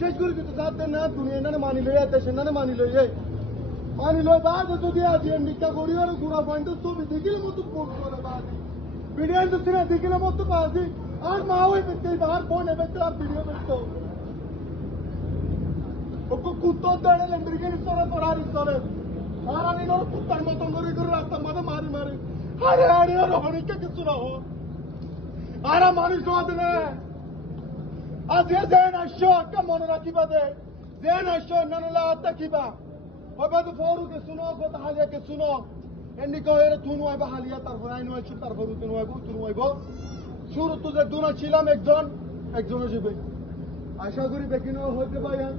শেষ করে দিতে চাচ্ছেন না দুনিয়া মানি লইয়া দেশের নানে মানি লইয়ে মানি লই বাদ যদি আজ নিকা করি আর গুড়া পয়েন্ট ছবি দেখিলে মতো পোস্ট করে বাদ ভিডিও তো সিনা দেখিলে মতো বাদি আর মা ওই ব্যক্তি বাহার ফোন এবেতে আর ভিডিও দেখতো ওকে কুত্তো দাঁড়ে লেন্ড্রিকেন ইস্তরে পড়ারি ইস্তরে আর আমি নর কুত্তার মতো করে করে রাস্তা মাঝে মারি মারি আরে আরে আর অনেকটা কিছু না হো আর মানুষ না আজ যেন আসো একটা মনে রাখিবা দে যেন আসো নানলা আত্মা কিবা হবে তো ফরুকে শুনো কথা হালিয়াকে শুনো এন্ডি কহের তুনু আইবা হালিয়া তার হরাই নয় তার ফরু তুনু আইবো শুরু তো যে দুনা ছিলাম একজনের যাবে আশা করি বেকিনো হইতে পারে